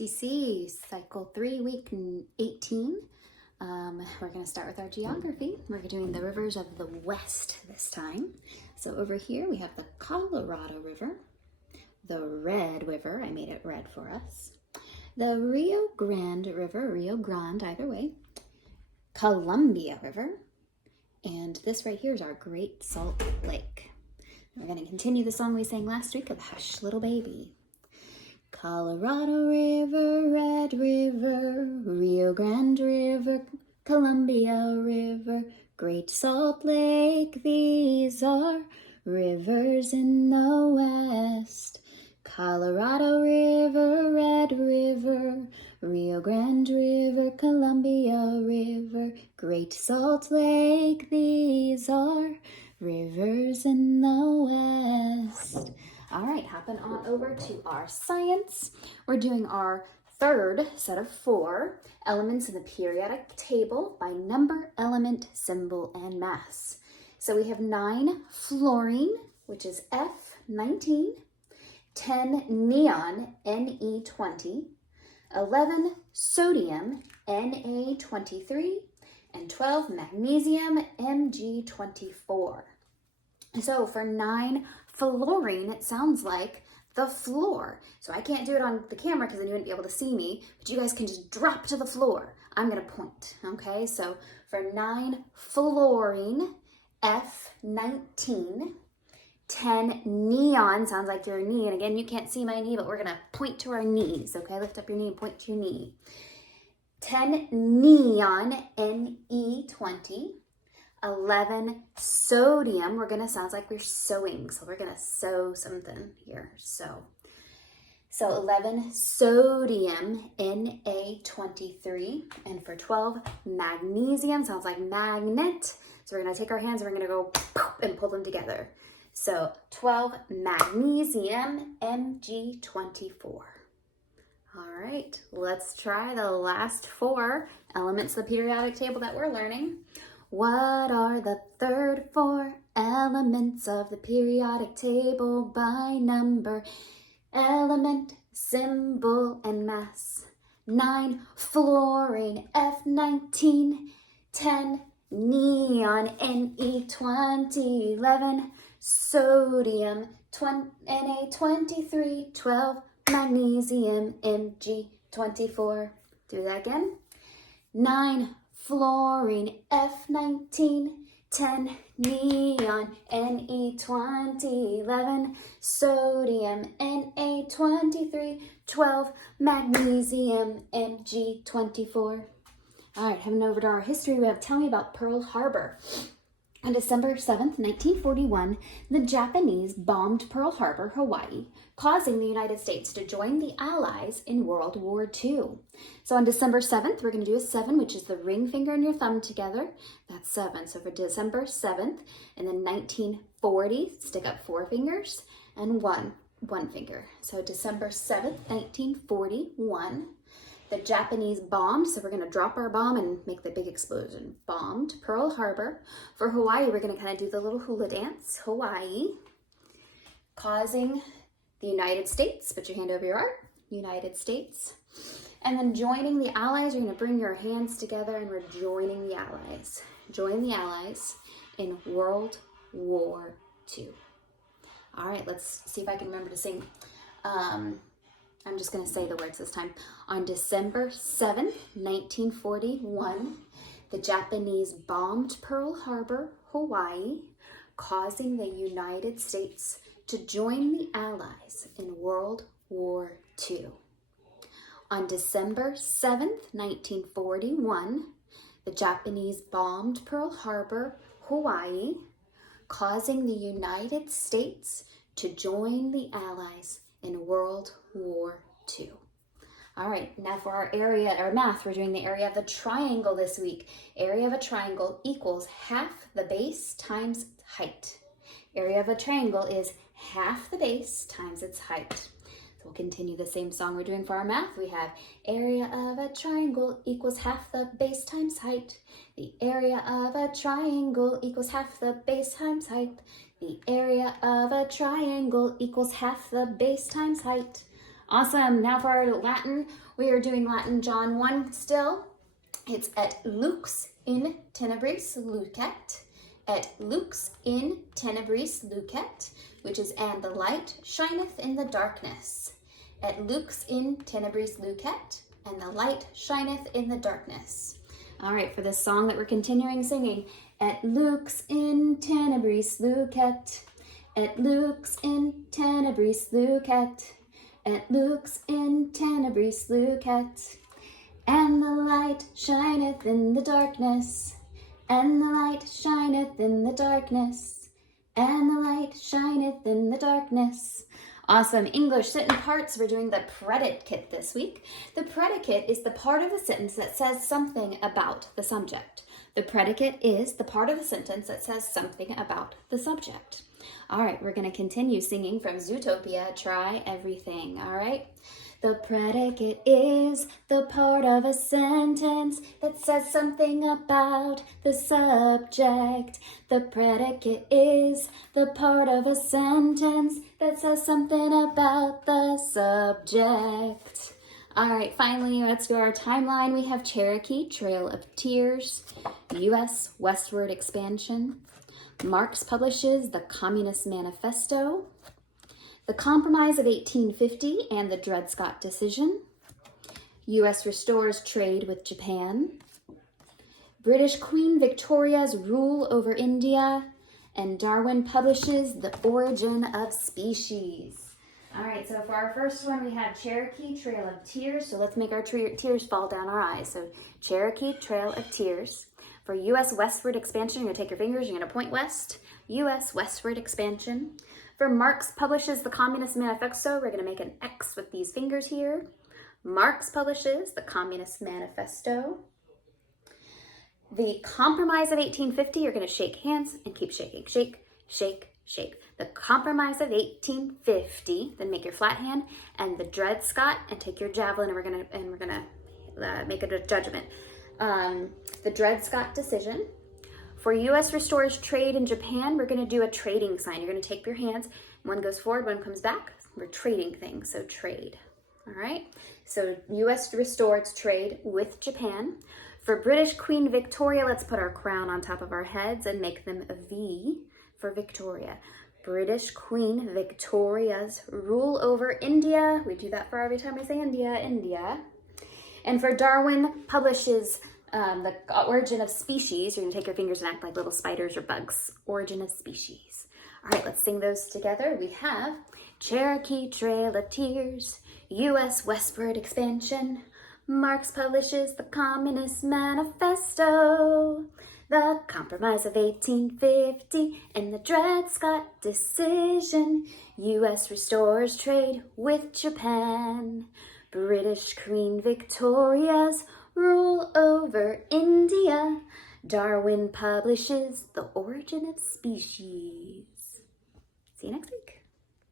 CC, cycle 3, week 18. We're going to start with our geography. We're doing the rivers of the West this time. So over here we have the Colorado River, the Red River, I made it red for us, the Rio Grande River, Rio Grande either way, Columbia River, and this right here is our Great Salt Lake. We're going to continue the song we sang last week of Hush Little Baby. Colorado River, Red River, Rio Grande River, Columbia River, Great Salt Lake, these are rivers in the West. Colorado River, Red River, Rio Grande River, Columbia River, Great Salt Lake, these are rivers in the West. All right, hopping on over to our science. We're doing our third set of 4 elements in the periodic table by number, element, symbol, and mass. So we have 9 fluorine, which is F19, 10 neon, Ne20, 11 sodium, Na23, and 12 magnesium, Mg24. So for 9 fluorine, it sounds like the floor. So I can't do it on the camera because then you wouldn't be able to see me, but you guys can just drop to the floor. I'm going to point, okay? So for 9 fluorine, F19, 10 neon, sounds like your knee, and again, you can't see my knee, but we're going to point to our knees, okay? Lift up your knee and point to your knee. 10 neon, Ne20. 11 sodium, we're gonna, sounds like we're sewing, so we're gonna sew something here, so 11 sodium, Na23, and for 12 magnesium, sounds like magnet, so we're gonna take our hands and we're gonna go poof, and pull them together. So 12 magnesium, Mg24. All right, let's try the last 4 elements of the periodic table that we're learning. What are the third 4 elements of the periodic table by number, element, symbol, and mass? 9 fluorine, F19, 10 neon, Ne20, 11 sodium, Na23, 12 magnesium, Mg24. Do that again. 9 fluorine, F19, 10 neon, Ne20, 11 sodium, Na23, 12 magnesium, Mg24. All right, heading over to our history, we have Tell Me About Pearl Harbor. On December 7th, 1941, the Japanese bombed Pearl Harbor, Hawaii, causing the United States to join the Allies in World War II. So on December 7th, we're going to do a 7, which is the ring finger and your thumb together. That's 7. So for December 7th, and then 1940, stick up 4 fingers and one finger. So December 7th, 1941. The Japanese bombed, so we're going to drop our bomb and make the big explosion. Bombed Pearl Harbor. For Hawaii, we're going to kind of do the little hula dance. Hawaii, causing the United States, put your hand over your heart, United States. And then joining the Allies, you're going to bring your hands together and we're joining the Allies. Join the Allies in World War II. All right, let's see if I can remember to sing. I'm just going to say the words this time. On December 7th, 1941, the Japanese bombed Pearl Harbor, Hawaii, causing the United States to join the Allies in World War II. On December 7th, 1941, the Japanese bombed Pearl Harbor, Hawaii, causing the United States to join the Allies in World War II. All right, now for our area, or math, we're doing the area of a triangle this week. Area of a triangle equals half the base times height. Area of a triangle is half the base times its height. So we'll continue the same song we're doing for our math. We have area of a triangle equals half the base times height. The area of a triangle equals half the base times height. The area of a triangle equals half the base times height. Awesome. Now for our Latin, we are doing Latin John 1 still. It's et lux in tenebris lucet. Et lux in tenebris lucet, which is and the light shineth in the darkness. Et lux in tenebris lucet, and the light shineth in the darkness. All right, for this song that we're continuing singing, et lux in tenebris lucet, et lux in tenebris lucet, et lux in tenebris lucet, and the light shineth in the darkness, and the light shineth in the darkness, and the light shineth in the darkness. Awesome. English sentence parts. We're doing the predicate this week. The predicate is the part of the sentence that says something about the subject. The predicate is the part of the sentence that says something about the subject. All right, we're going to continue singing from Zootopia, Try Everything. All right. The predicate is the part of a sentence that says something about the subject. The predicate is the part of a sentence that says something about the subject. All right, finally, let's go our timeline. We have Cherokee, Trail of Tears, U.S. westward expansion. Marx publishes the Communist Manifesto. The Compromise of 1850 and the Dred Scott Decision. U.S. restores trade with Japan. British Queen Victoria's rule over India. And Darwin publishes The Origin of Species. All right, so for our first one, we have Cherokee, Trail of Tears. So let's make our tears fall down our eyes. So Cherokee, Trail of Tears. For U.S. westward expansion, you're going to take your fingers, you're going to point west. U.S. westward expansion. For Marx publishes the Communist Manifesto, we're going to make an X with these fingers here. Marx publishes the Communist Manifesto. The Compromise of 1850, you're going to shake hands and keep shaking. Shake, shake, shake. The Compromise of 1850, then make your flat hand, and the Dred Scott, and take your javelin, and we're gonna make a judgment. The Dred Scott Decision. For U.S. restores trade in Japan, we're going to do a trading sign. You're going to take your hands. One goes forward, one comes back. We're trading things, so trade. All right? So U.S. restores trade with Japan. For British Queen Victoria, let's put our crown on top of our heads and make them a V for Victoria. British Queen Victoria's rule over India. We do that for every time we say India, India. And for Darwin publishes the Origin of Species. You're going to take your fingers and act like little spiders or bugs. Origin of Species. All right, let's sing those together. We have Cherokee, Trail of Tears, U.S. westward expansion. Marx publishes the Communist Manifesto. The Compromise of 1850 and the Dred Scott Decision. U.S. restores trade with Japan. British Queen Victoria's rule over India. Darwin publishes The Origin of Species. See you next week.